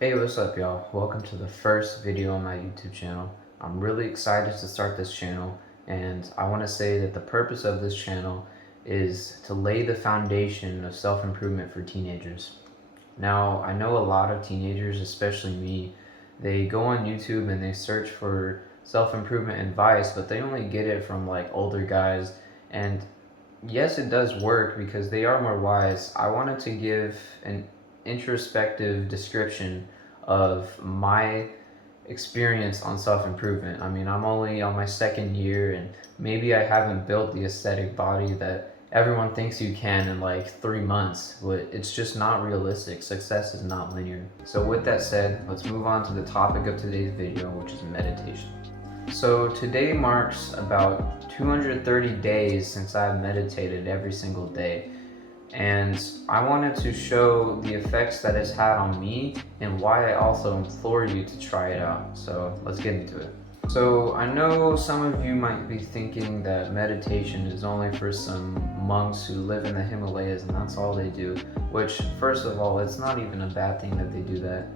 Hey, what's up, y'all? Welcome to the first video on my YouTube channel. I'm really excited to start this channel, and I want to say that the purpose of this channel is to lay the foundation of self-improvement for teenagers. Now, I know a lot of teenagers, especially me, they go on YouTube and they search for self-improvement advice, but they only get it from like older guys. And yes, it does work because they are more wise. I wanted to give an introspective description of my experience on self-improvement. I mean, I'm only on my second year and maybe I haven't built the aesthetic body that everyone thinks you can in like 3 months, but it's just not realistic. Success is not linear. So with that said, let's move on to the topic of today's video, which is meditation. So today marks about 230 days since I've meditated every single day. And I wanted to show the effects that it's had on me and why I also implore you to try it out. So let's get into it. So I know some of you might be thinking that meditation is only for some monks who live in the Himalayas and that's all they do, which first of all, it's not even a bad thing that they do that.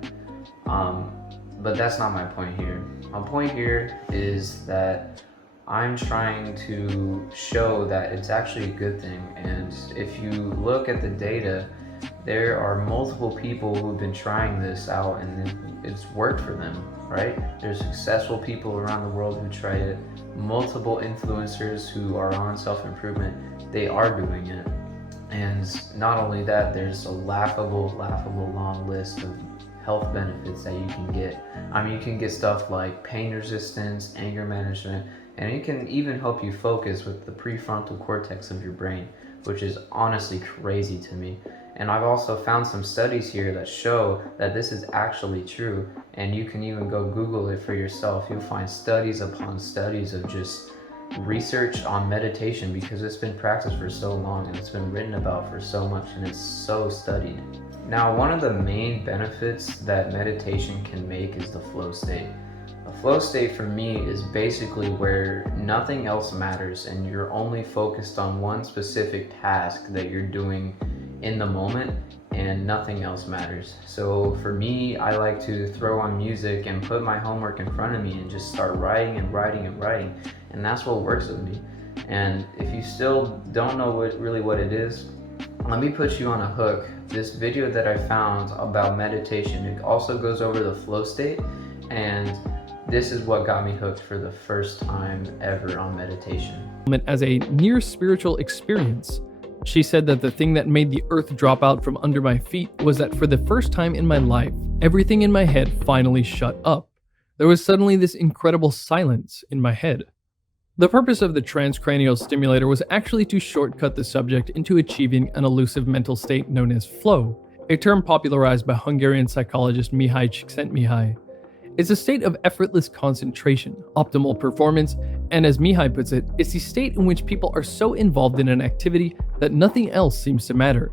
But that's not my point here. My point here is that I'm trying to show that it's actually a good thing, and if you look at the data, there are multiple people who've been trying this out and it's worked for them, right? There's successful people around the world who try it, multiple influencers who are on self-improvement, they are doing it. And not only that, there's a laughable long list of health benefits that you can get. I mean, you can get stuff like pain resistance, anger management, and it can even help you focus with the prefrontal cortex of your brain, which is honestly crazy to me. And I've also found some studies here that show that this is actually true, and you can even go Google it for yourself. You'll find studies upon studies of just research on meditation because it's been practiced for so long and it's been written about for so much and it's so studied. Now, one of the main benefits that meditation can make is the flow state. A flow state for me is basically where nothing else matters and you're only focused on one specific task that you're doing in the moment and nothing else matters. So for me, I like to throw on music and put my homework in front of me and just start writing and writing and writing. And that's what works with me. And if you still don't know what it is, let me put you on a hook. This video that I found about meditation, it also goes over the flow state, and this is what got me hooked for the first time ever on meditation. As a near spiritual experience, she said that the thing that made the earth drop out from under my feet was that for the first time in my life, everything in my head finally shut up. There was suddenly this incredible silence in my head. The purpose of the transcranial stimulator was actually to shortcut the subject into achieving an elusive mental state known as flow, a term popularized by Hungarian psychologist Mihaly Csikszentmihalyi. It's a state of effortless concentration, optimal performance, and as Mihaly puts it, it's the state in which people are so involved in an activity that nothing else seems to matter.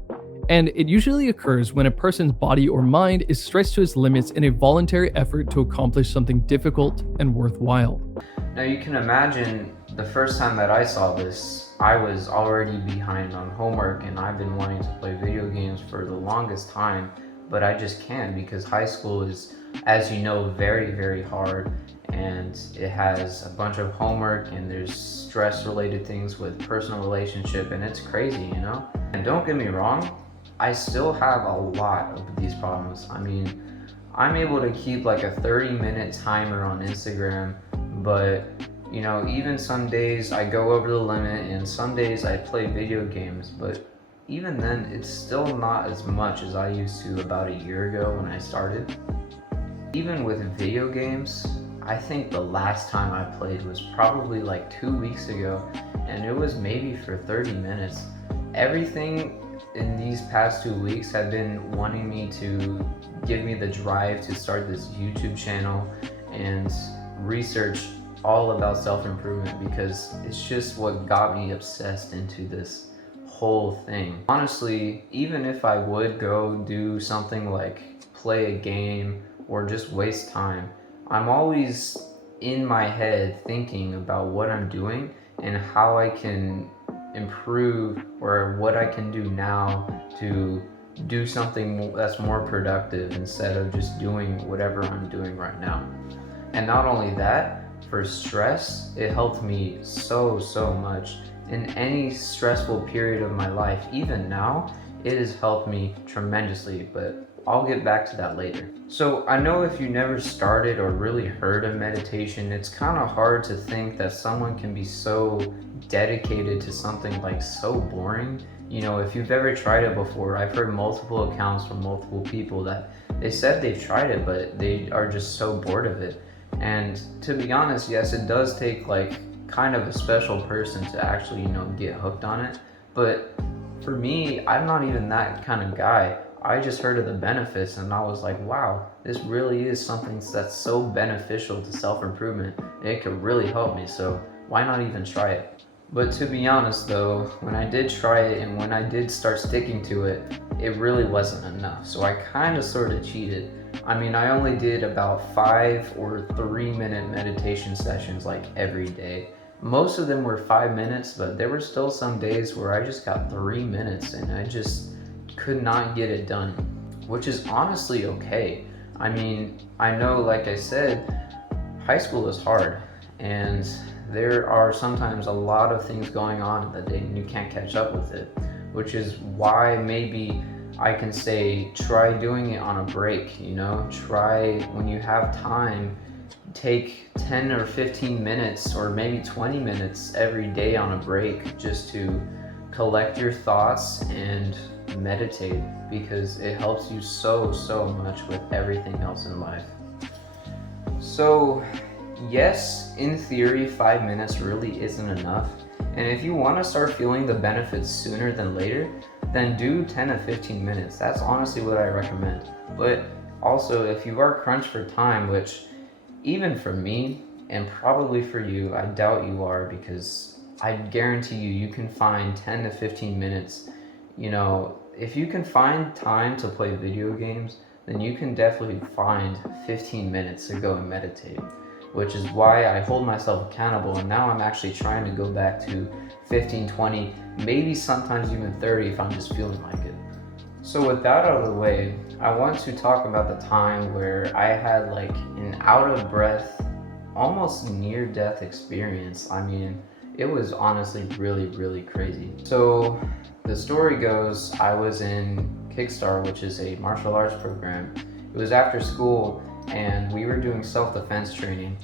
And it usually occurs when a person's body or mind is stretched to its limits in a voluntary effort to accomplish something difficult and worthwhile. Now you can imagine the first time that I saw this, I was already behind on homework and I've been wanting to play video games for the longest time, but I just can't because high school is, as you know, very hard, and it has a bunch of homework and there's stress related things with personal relationship, and it's crazy, you know? And don't get me wrong, I still have a lot of these problems. I mean, I'm able to keep like a 30-minute timer on Instagram, but you know, even some days I go over the limit and some days I play video games, but even then it's still not as much as I used to about a year ago when I started. Even with video games, I think the last time I played was probably like 2 weeks ago, and it was maybe for 30 minutes. Everything in these past 2 weeks have been wanting me to give me the drive to start this YouTube channel and research all about self-improvement because it's just what got me obsessed into this whole thing. Honestly, even if I would go do something like play a game or just waste time, I'm always in my head thinking about what I'm doing and how I can improve or what I can do now to do something that's more productive instead of just doing whatever I'm doing right now. And not only that, for stress, it helped me so much. In any stressful period of my life, even now, it has helped me tremendously, but I'll get back to that later. So I know if you never started or really heard of meditation, it's kind of hard to think that someone can be so dedicated to something like so boring. You know, if you've ever tried it before, I've heard multiple accounts from multiple people that they said they've tried it, but they are just so bored of it. And to be honest, yes, it does take like kind of a special person to actually, get hooked on it. But for me, I'm not even that kind of guy. I just heard of the benefits and I was like, wow, this really is something that's so beneficial to self-improvement. It could really help me, so why not even try it? But to be honest though, when I did try it and when I did start sticking to it, it really wasn't enough. So I kind of sort of cheated. I mean, I only did about 5 or 3 minute meditation sessions like every day. Most of them were 5 minutes, but there were still some days where I just got 3 minutes and I just could not get it done, which is honestly okay. I mean, I know, like I said, high school is hard and there are sometimes a lot of things going on in the day and you can't catch up with it, which is why maybe I can say try doing it on a break, try when you have time, take 10 or 15 minutes or maybe 20 minutes every day on a break just to collect your thoughts and meditate, because it helps you so much with everything else in life. So yes, in theory, 5 minutes really isn't enough. And if you want to start feeling the benefits sooner than later, then do 10 to 15 minutes. That's honestly what I recommend. But also, if you are crunched for time, which even for me, and probably for you, I doubt you are, because I guarantee you can find 10 to 15 minutes. If you can find time to play video games, then you can definitely find 15 minutes to go and meditate, which is why I hold myself accountable. And now I'm actually trying to go back to 15, 20, maybe sometimes even 30 if I'm just feeling like it. So with that out of the way, I want to talk about the time where I had like an out of breath, almost near death experience. I mean, it was honestly really crazy. So the story goes, I was in Kickstart, which is a martial arts program. It was after school and we were doing self-defense training.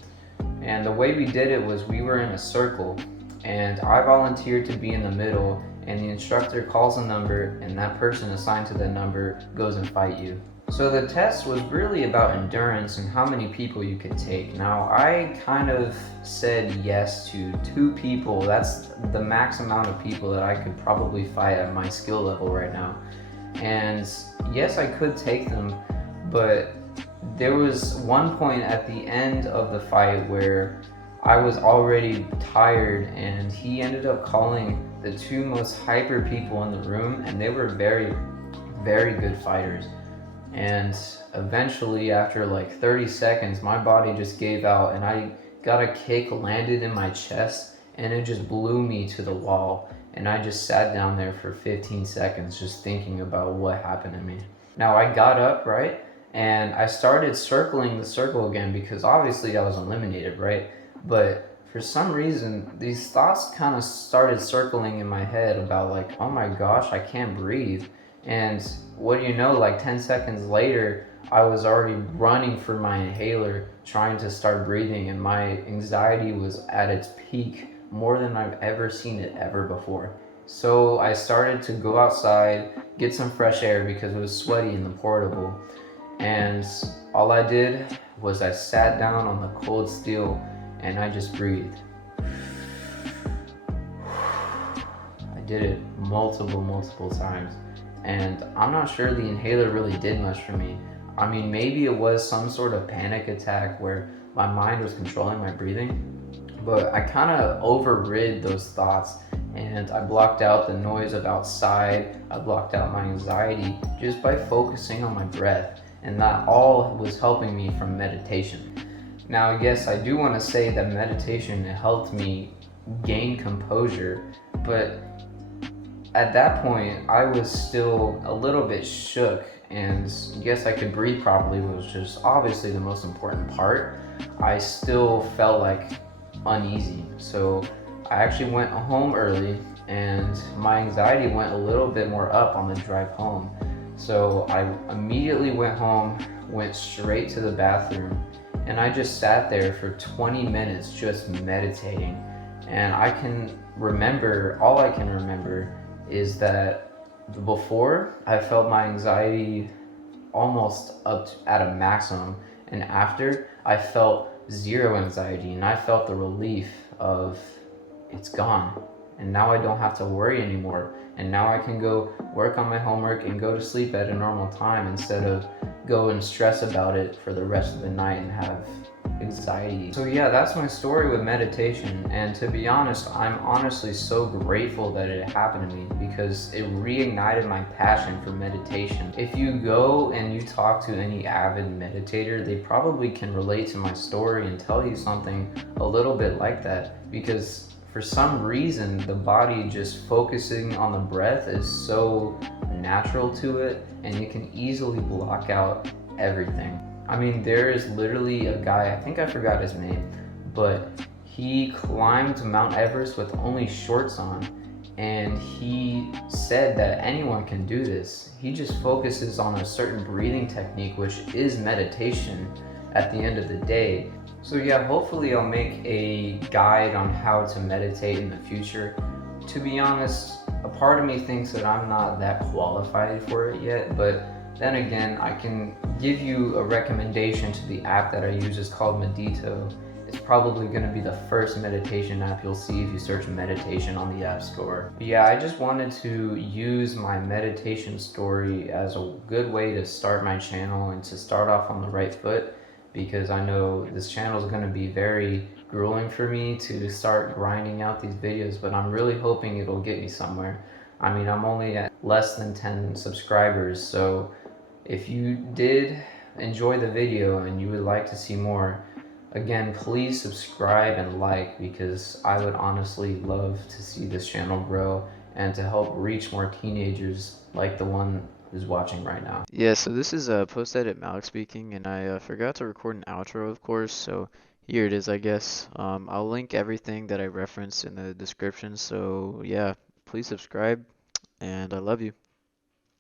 And the way we did it was we were in a circle and I volunteered to be in the middle, and the instructor calls a number and that person assigned to the number goes and fight you. So the test was really about endurance and how many people you could take. Now I kind of said yes to 2 people. That's the max amount of people that I could probably fight at my skill level right now. And yes, I could take them, but there was one point at the end of the fight where I was already tired and he ended up calling the 2 most hyper people in the room, and they were very good fighters. And eventually, after like 30 seconds, my body just gave out and I got a kick landed in my chest and it just blew me to the wall. And I just sat down there for 15 seconds just thinking about what happened to me. Now I got up, right? And I started circling the circle again because obviously I was eliminated, right? But for some reason, these thoughts kind of started circling in my head about like, oh my gosh, I can't breathe. And what do you know, like 10 seconds later, I was already running for my inhaler, trying to start breathing, and my anxiety was at its peak, more than I've ever seen it ever before. So I started to go outside, get some fresh air because it was sweaty in the portable. And all I did was I sat down on the cold steel and I just breathed. I did it multiple times. And I'm not sure the inhaler really did much for me. I mean, maybe it was some sort of panic attack where my mind was controlling my breathing, but I kind of overrid those thoughts and I blocked out the noise of outside. I blocked out my anxiety just by focusing on my breath, and that all was helping me from meditation. Now, yes, I do want to say that meditation helped me gain composure, but At that point, I was still a little bit shook, and yes, I could breathe properly, which is obviously the most important part. I still felt like uneasy. So I actually went home early, and my anxiety went a little bit more up on the drive home. So I immediately went home, went straight to the bathroom, and I just sat there for 20 minutes just meditating. And all I can remember is that before I felt my anxiety almost at a maximum, and after I felt zero anxiety, and I felt the relief of it's gone, and now I don't have to worry anymore, and now I can go work on my homework and go to sleep at a normal time instead of go and stress about it for the rest of the night and have anxiety. So yeah, that's my story with meditation, and to be honest, I'm honestly so grateful that it happened to me because it reignited my passion for meditation. If you go and you talk to any avid meditator, they probably can relate to my story and tell you something a little bit like that, because for some reason the body just focusing on the breath is so natural to it, and you can easily block out everything. I mean, there is literally a guy, I think I forgot his name, but he climbed Mount Everest with only shorts on, and he said that anyone can do this. He just focuses on a certain breathing technique, which is meditation at the end of the day. So yeah, hopefully I'll make a guide on how to meditate in the future. To be honest, a part of me thinks that I'm not that qualified for it yet, but then again, I can give you a recommendation to the app that I use. It's called Medito. It's probably going to be the first meditation app you'll see if you search meditation on the App Store. But yeah, I just wanted to use my meditation story as a good way to start my channel and to start off on the right foot, because I know this channel is going to be very grueling for me to start grinding out these videos, but I'm really hoping it'll get me somewhere. I mean, I'm only at less than 10 subscribers, so if you did enjoy the video and you would like to see more, again, please subscribe and like, because I would honestly love to see this channel grow and to help reach more teenagers like the one who's watching right now. Yeah, so this is Post Edit Malik speaking, and I forgot to record an outro, of course, so here it is, I guess. I'll link everything that I referenced in the description, so yeah, please subscribe, and I love you.